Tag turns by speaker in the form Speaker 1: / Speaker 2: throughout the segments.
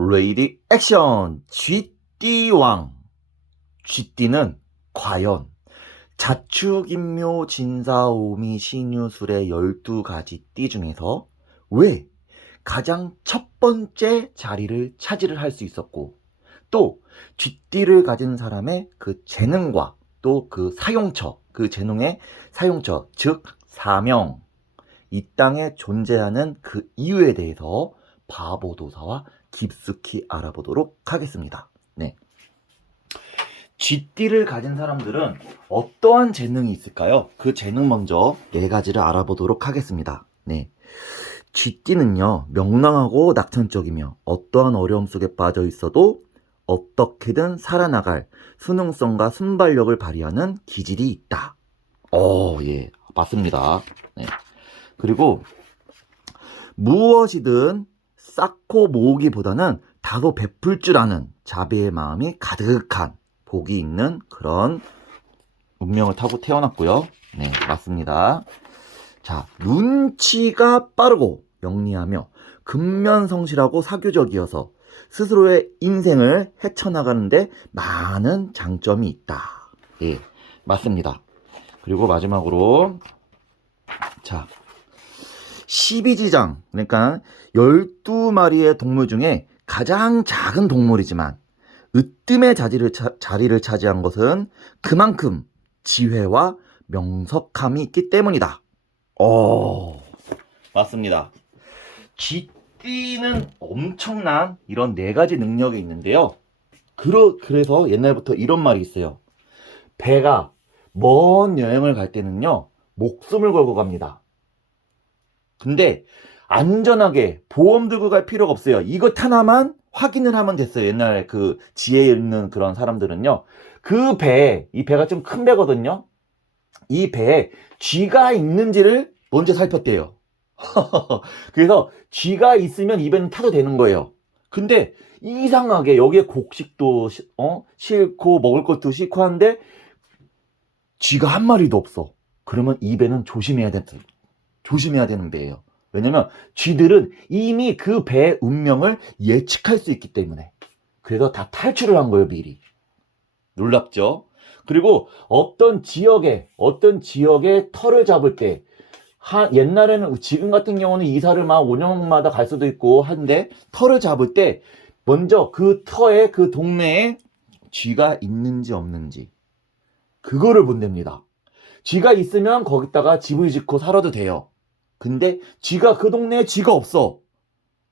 Speaker 1: 레이디 액션. 쥐띠왕. 쥐띠는 과연 자축인묘 진사오미 신유술의 12가지 띠 중에서 왜 가장 첫 번째 자리를 차지를 할 수 있었고 또 쥐띠를 가진 사람의 그 재능과 또 그 사용처 그 재능의 사용처 즉 사명. 이 땅에 존재하는 그 이유에 대해서 바보도사와 깊숙이 알아보도록 하겠습니다. 네. 쥐띠를 가진 사람들은 어떠한 재능이 있을까요? 그 재능 먼저 네 가지를 알아보도록 하겠습니다. 네. 쥐띠는요, 명랑하고 낙천적이며 어떠한 어려움 속에 빠져 있어도 어떻게든 살아나갈 수능성과 순발력을 발휘하는 기질이 있다. 어, 예, 맞습니다. 네. 그리고 무엇이든 쌓고 모으기보다는 다소 베풀 줄 아는 자비의 마음이 가득한 복이 있는 그런 운명을 타고 태어났고요. 네, 맞습니다. 자, 눈치가 빠르고 영리하며 근면성실하고 사교적이어서 스스로의 인생을 헤쳐나가는데 많은 장점이 있다. 예, 맞습니다. 그리고 마지막으로 자, 12지장, 그러니까 12마리의 동물 중에 가장 작은 동물이지만 으뜸의 자리를, 차, 자리를 차지한 것은 그만큼 지혜와 명석함이 있기 때문이다. 어, 맞습니다. 쥐띠는 엄청난 이런 네 가지 능력이 있는데요. 그러, 그래서 옛날부터 이런 말이 있어요. 배가 먼 여행을 갈 때는요, 목숨을 걸고 갑니다. 근데 안전하게 보험 들고 갈 필요가 없어요. 이것 하나만 확인을 하면 됐어요. 옛날 그 지혜 있는 그런 사람들은요. 그 배, 이 배가 좀 큰 배거든요. 이 배에 쥐가 있는지를 먼저 살폈대요. 그래서 쥐가 있으면 이 배는 타도 되는 거예요. 근데 이상하게 여기에 곡식도 시- 어? 싫고 먹을 것도 싫고 한데 쥐가 한 마리도 없어. 그러면 이 배는 조심해야 되, 조심해야 되는 배예요. 왜냐면 쥐들은 이미 그 배의 운명을 예측할 수 있기 때문에. 그래서 다 탈출을 한 거예요, 미리. 놀랍죠? 그리고 어떤 지역에, 어떤 지역에 털을 잡을 때, 한, 옛날에는, 지금 같은 경우는 이사를 막 5년마다 갈 수도 있고 한데, 털을 잡을 때, 먼저 그 터에, 그 동네에 쥐가 있는지 없는지, 그거를 본답니다. 쥐가 있으면 거기다가 집을 짓고 살아도 돼요. 근데 쥐가 그 동네에 쥐가 없어.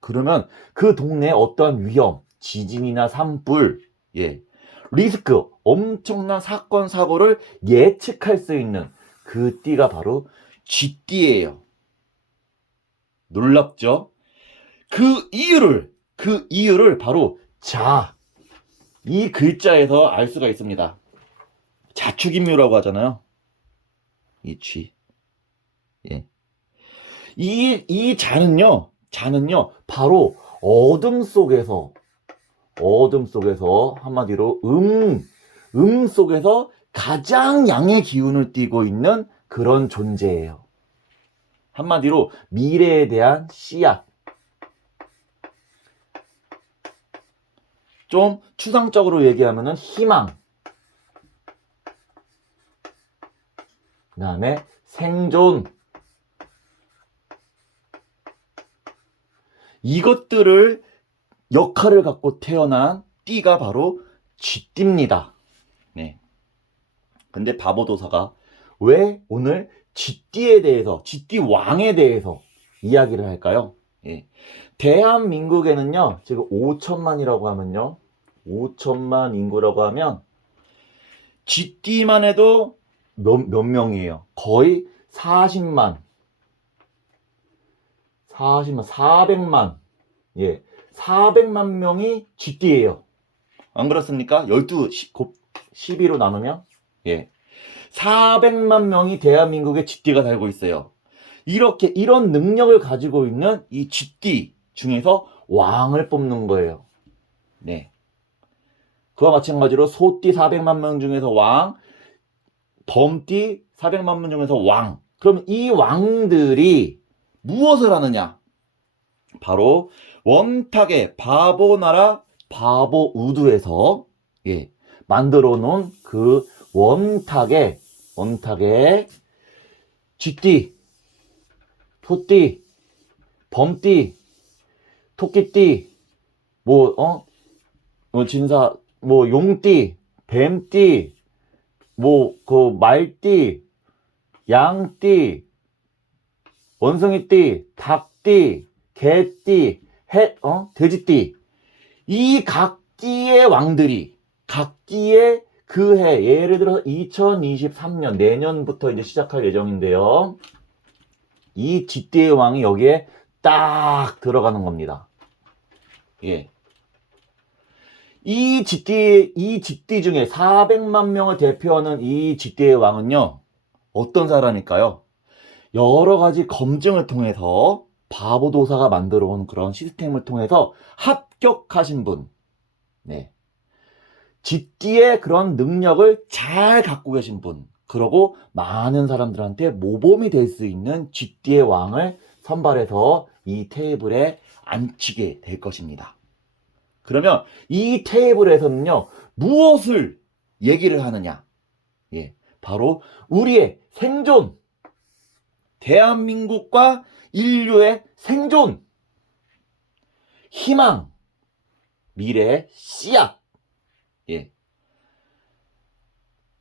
Speaker 1: 그러면 그 동네에 어떠한 위험, 지진이나 산불, 예, 리스크, 엄청난 사건, 사고를 예측할 수 있는 그 띠가 바로 쥐띠예요. 놀랍죠? 그 이유를, 그 이유를 바로 자, 이 글자에서 알 수가 있습니다. 자축인묘라고 하잖아요. 이 쥐. 예. 이, 이 자는요, 자는요, 바로 어둠 속에서, 어둠 속에서, 한마디로 음, 음 속에서 가장 양의 기운을 띠고 있는 그런 존재예요. 한마디로 미래에 대한 씨앗. 좀 추상적으로 얘기하면은 희망. 그 다음에 생존. 이것들을 역할을 갖고 태어난 띠가 바로 쥐띠입니다. 네. 근데 바보도사가 왜 오늘 쥐띠에 대해서, 쥐띠 왕에 대해서 이야기를 할까요? 예. 대한민국에는요, 지금 5천만이라고 하면요, 5천만 인구라고 하면, 쥐띠만 해도 몇, 몇 명이에요? 거의 40만. 40만, 400만. 예. 400만 명이 쥐띠예요. 안 그렇습니까? 12, 10, 12로 나누면? 예. 400만 명이 대한민국에 쥐띠가 살고 있어요. 이렇게, 이런 능력을 가지고 있는 이 쥐띠 중에서 왕을 뽑는 거예요. 네. 그와 마찬가지로 소띠 400만 명 중에서 왕, 범띠 400만 명 중에서 왕. 그럼 이 왕들이 무엇을 하느냐? 바로 원탁의 바보나라 바보 우두에서 예, 만들어 놓은 그 원탁의 원탁의 쥐띠, 소띠, 범띠, 토끼띠, 뭐, 어? 뭐, 진사, 뭐, 용띠, 뱀띠, 뭐, 그, 말띠, 양띠, 원숭이띠, 닭띠, 개띠, 해, 어? 돼지띠. 이 각기의 왕들이, 각기의 그 해, 예를 들어서 2023년, 내년부터 이제 시작할 예정인데요. 이 쥐띠의 왕이 여기에 딱 들어가는 겁니다. 예. 이 쥐띠, 이 쥐띠 중에 400만 명을 대표하는 이 쥐띠의 왕은요, 어떤 사람일까요? 여러 가지 검증을 통해서 바보도사가 만들어 온 그런 시스템을 통해서 합격하신 분, 네. 쥐띠의 그런 능력을 잘 갖고 계신 분, 그러고 많은 사람들한테 모범이 될 수 있는 쥐띠의 왕을 선발해서 이 테이블에 앉히게 될 것입니다. 그러면 이 테이블에서는요, 무엇을 얘기를 하느냐? 예, 바로 우리의 생존, 대한민국과 인류의 생존, 희망, 미래의 씨앗, 예.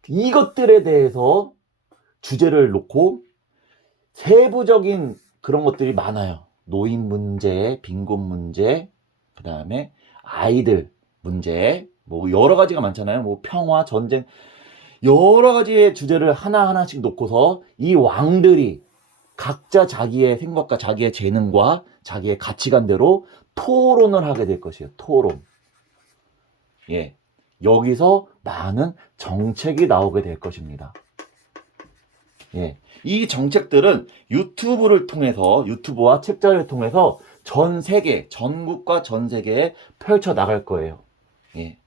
Speaker 1: 이것들에 대해서 주제를 놓고 세부적인 그런 것들이 많아요. 노인 문제, 빈곤 문제, 그 다음에 아이들 문제, 뭐 여러 가지가 많잖아요. 뭐 평화, 전쟁, 여러 가지의 주제를 하나하나씩 놓고서 이 왕들이 각자 자기의 생각과 자기의 재능과 자기의 가치관대로 토론을 하게 될 것이에요. 토론. 예. 여기서 많은 정책이 나오게 될 것입니다. 예. 이 정책들은 유튜브를 통해서, 유튜브와 책자를 통해서 전 세계, 전국과 전 세계에 펼쳐 나갈 거예요. 예.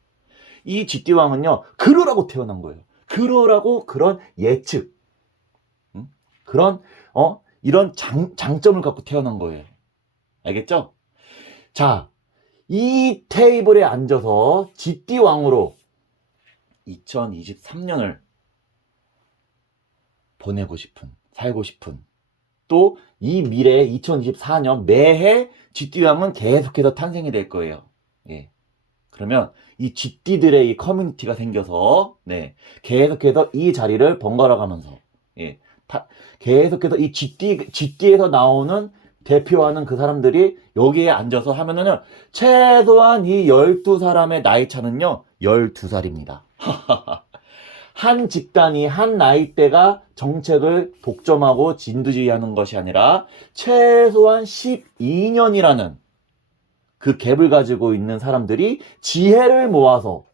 Speaker 1: 이 쥐띠왕은요, 그러라고 태어난 거예요. 그러라고 그런 예측, 음? 그런, 어, 이런 장, 장점을 갖고 태어난 거예요. 알겠죠? 자, 이 테이블에 앉아서 쥐띠왕으로 2023년을 보내고 싶은, 살고 싶은, 또 이 미래 2024년 매해 쥐띠왕은 계속해서 탄생이 될 거예요. 예. 그러면 이 쥐띠들의 이 커뮤니티가 생겨서, 네. 계속해서 이 자리를 번갈아 가면서, 예. 타- 계속해서 이 쥐띠, 쥐띠에서 나오는 대표하는 그 사람들이 여기에 앉아서 하면은 최소한 이 12사람의 나이 차는요, 12살입니다. 한 집단이 한 나이대가 정책을 독점하고 진두지휘하는 것이 아니라 최소한 12년이라는 그 갭을 가지고 있는 사람들이 지혜를 모아서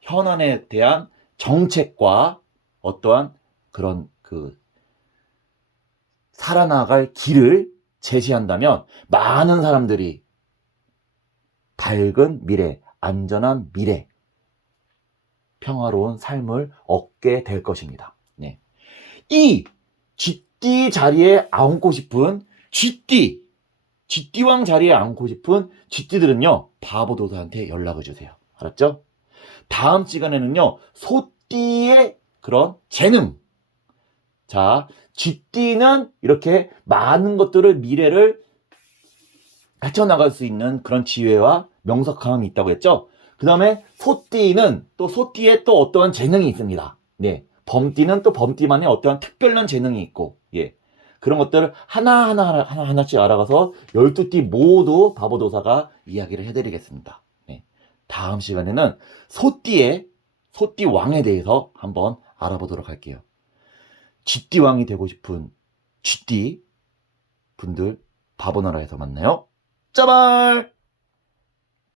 Speaker 1: 현안에 대한 정책과 어떠한 그런 그 살아나갈 길을 제시한다면 많은 사람들이 밝은 미래, 안전한 미래, 평화로운 삶을 얻게 될 것입니다. 네. 이 쥐띠 자리에 앉고 싶은 쥐띠, 쥐띠왕 자리에 앉고 싶은 쥐띠들은요, 바보도사한테 연락을 주세요. 알았죠? 다음 시간에는요, 소띠의 그런 재능. 자, 쥐띠는 이렇게 많은 것들을 미래를 헤쳐나갈 수 있는 그런 지혜와 명석함이 있다고 했죠? 그 다음에 소띠는 또 소띠에 또 어떠한 재능이 있습니다. 네. 범띠는 또 범띠만의 어떠한 특별한 재능이 있고, 예. 그런 것들을 하나하나, 하나, 하나씩 알아가서 12띠 모두 바보도사가 이야기를 해드리겠습니다. 네. 다음 시간에는 소띠의, 소띠 왕에 대해서 한번 알아보도록 할게요. 쥐띠 왕이 되고 싶은 쥐띠 분들 바보나라에서 만나요. 짜발!